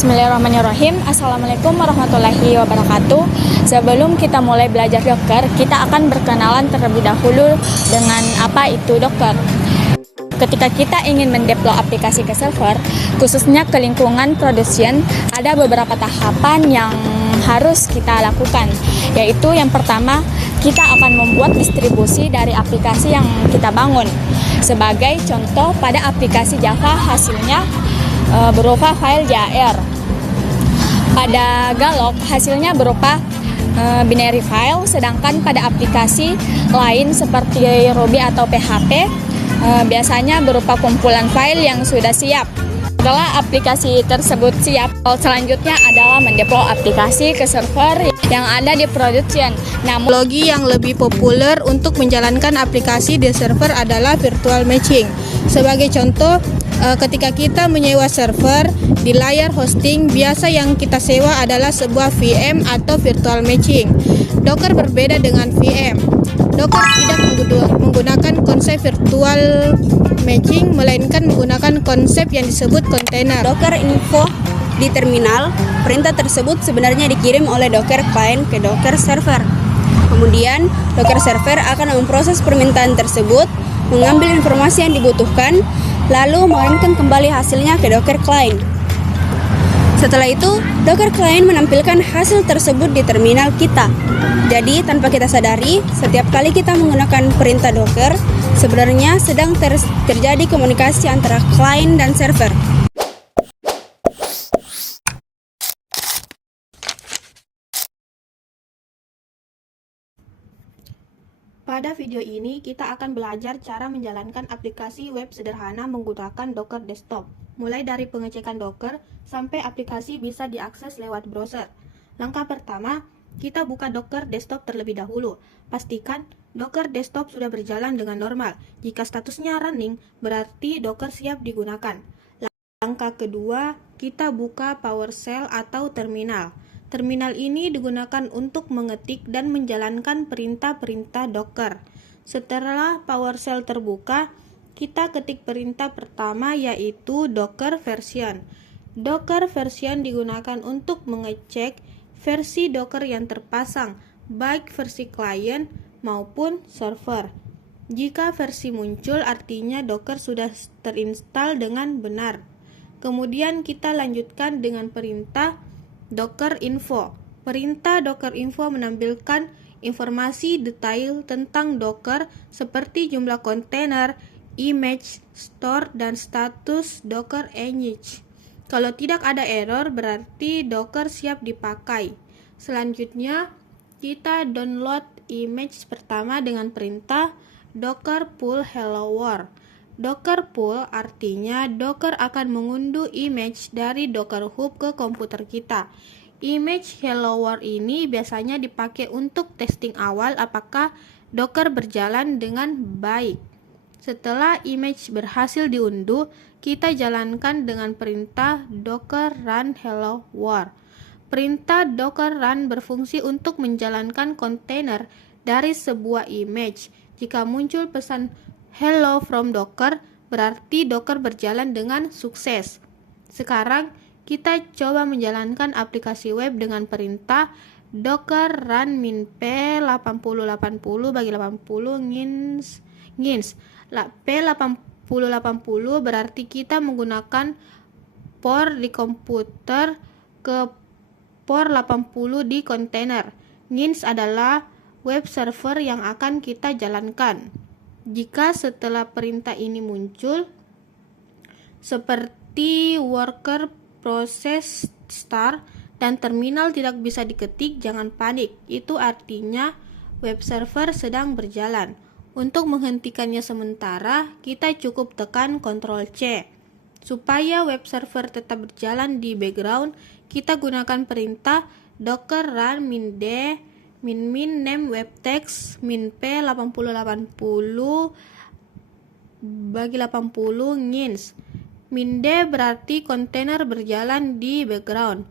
Bismillahirrahmanirrahim. Assalamualaikum warahmatullahi wabarakatuh. Sebelum kita mulai belajar Docker, kita akan berkenalan terlebih dahulu dengan apa itu Docker. Ketika kita ingin mendeploy aplikasi ke server, khususnya ke lingkungan production, ada beberapa tahapan yang harus kita lakukan, yaitu yang pertama, kita akan membuat distribusi dari aplikasi yang kita bangun. Sebagai contoh, pada aplikasi Java hasilnya berupa file JAR. Pada Galog hasilnya berupa binary file, sedangkan pada aplikasi lain seperti Ruby atau PHP biasanya berupa kumpulan file yang sudah siap. Setelah aplikasi tersebut siap, selanjutnya adalah mendeploy aplikasi ke server yang ada di production. Namun, Teknologi yang lebih populer untuk menjalankan aplikasi di server adalah virtual matching. Sebagai contoh, ketika kita menyewa server di layar hosting, biasa yang kita sewa adalah sebuah VM atau virtual matching. Docker berbeda dengan VM. Docker tidak menggunakan konsep virtual matching, melainkan menggunakan konsep yang disebut kontainer. Docker info di terminal, perintah tersebut sebenarnya dikirim oleh Docker client ke Docker server. Kemudian, Docker server akan memproses permintaan tersebut, mengambil informasi yang dibutuhkan, lalu mengirimkan kembali hasilnya ke Docker client. Setelah itu, Docker client menampilkan hasil tersebut di terminal kita. Jadi, tanpa kita sadari, setiap kali kita menggunakan perintah Docker, sebenarnya sedang terjadi komunikasi antara client dan server. Pada video ini, kita akan belajar cara menjalankan aplikasi web sederhana menggunakan Docker Desktop. Mulai dari pengecekan Docker, sampai aplikasi bisa diakses lewat browser. Langkah pertama, kita buka Docker Desktop terlebih dahulu. Pastikan Docker Desktop sudah berjalan dengan normal. Jika statusnya running, berarti Docker siap digunakan. Langkah kedua, kita buka PowerShell atau terminal. Terminal ini digunakan untuk mengetik dan menjalankan perintah-perintah Docker. Setelah PowerShell terbuka, kita ketik perintah pertama, yaitu Docker version. Docker version digunakan untuk mengecek versi Docker yang terpasang, baik versi client maupun server. Jika versi muncul, artinya Docker sudah terinstall dengan benar. Kemudian kita lanjutkan dengan perintah Docker info. Perintah Docker info menampilkan informasi detail tentang Docker seperti jumlah kontainer, image, store, dan status Docker image. Kalau tidak ada error, berarti Docker siap dipakai. Selanjutnya, kita download image pertama dengan perintah Docker pull hello world. Docker pull artinya Docker akan mengunduh image dari Docker Hub ke komputer kita. Image hello world ini biasanya dipakai untuk testing awal apakah Docker berjalan dengan baik. Setelah image berhasil diunduh, kita jalankan dengan perintah Docker run hello world. Perintah Docker run berfungsi untuk menjalankan kontainer dari sebuah image. Jika muncul pesan Hello from Docker, berarti Docker berjalan dengan sukses. Sekarang, kita coba menjalankan aplikasi web dengan perintah Docker run min p8080 bagi 80 ngins. P8080 berarti kita menggunakan port di komputer ke port 80 di kontainer. Ngins adalah web server yang akan kita jalankan. Jika setelah perintah ini muncul seperti worker process start dan terminal tidak bisa diketik, jangan panik. Itu artinya web server sedang berjalan. Untuk menghentikannya sementara, kita cukup tekan Ctrl C. Supaya web server tetap berjalan di background, kita gunakan perintah Docker run min name web text min p8080 bagi 80 ngins. Min d berarti kontainer berjalan di background.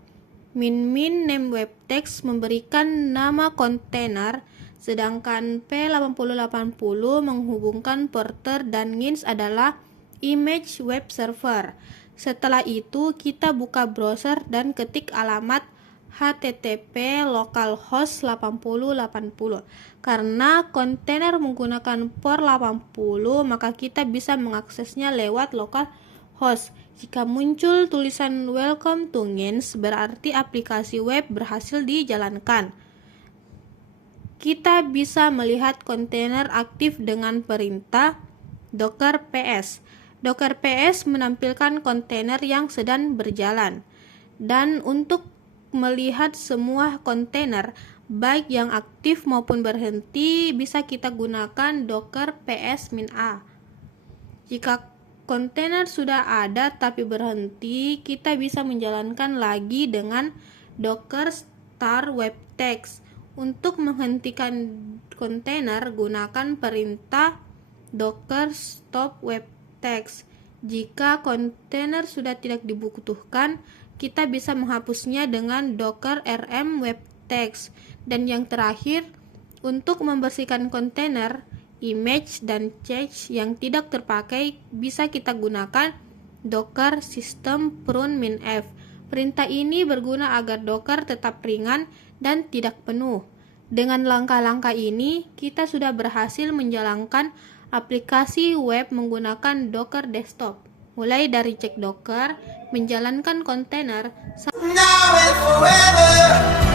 Min name web text memberikan nama kontainer, sedangkan p8080 menghubungkan porter dan ngins adalah image web server. Setelah itu, kita buka browser dan ketik alamat http localhost 8080. Karena kontainer menggunakan port 80, maka kita bisa mengaksesnya lewat localhost. Jika muncul tulisan welcome to Nginx, berarti aplikasi web berhasil dijalankan. Kita bisa melihat kontainer aktif dengan perintah docker ps. Docker ps menampilkan kontainer yang sedang berjalan. Dan untuk melihat semua kontainer, baik yang aktif maupun berhenti, bisa kita gunakan docker ps-a. Jika kontainer sudah ada tapi berhenti, kita bisa menjalankan lagi dengan docker start web text. Untuk menghentikan kontainer, gunakan perintah docker stop web text. Jika kontainer sudah tidak dibutuhkan, kita bisa menghapusnya dengan docker rm web text. Dan yang terakhir, untuk membersihkan kontainer, image, dan cache yang tidak terpakai, bisa kita gunakan docker system prune minf. Perintah ini berguna agar docker tetap ringan dan tidak penuh. Dengan langkah-langkah ini, kita sudah berhasil menjalankan aplikasi web menggunakan Docker Desktop. Mulai dari cek Docker, menjalankan kontainer, Now and forever.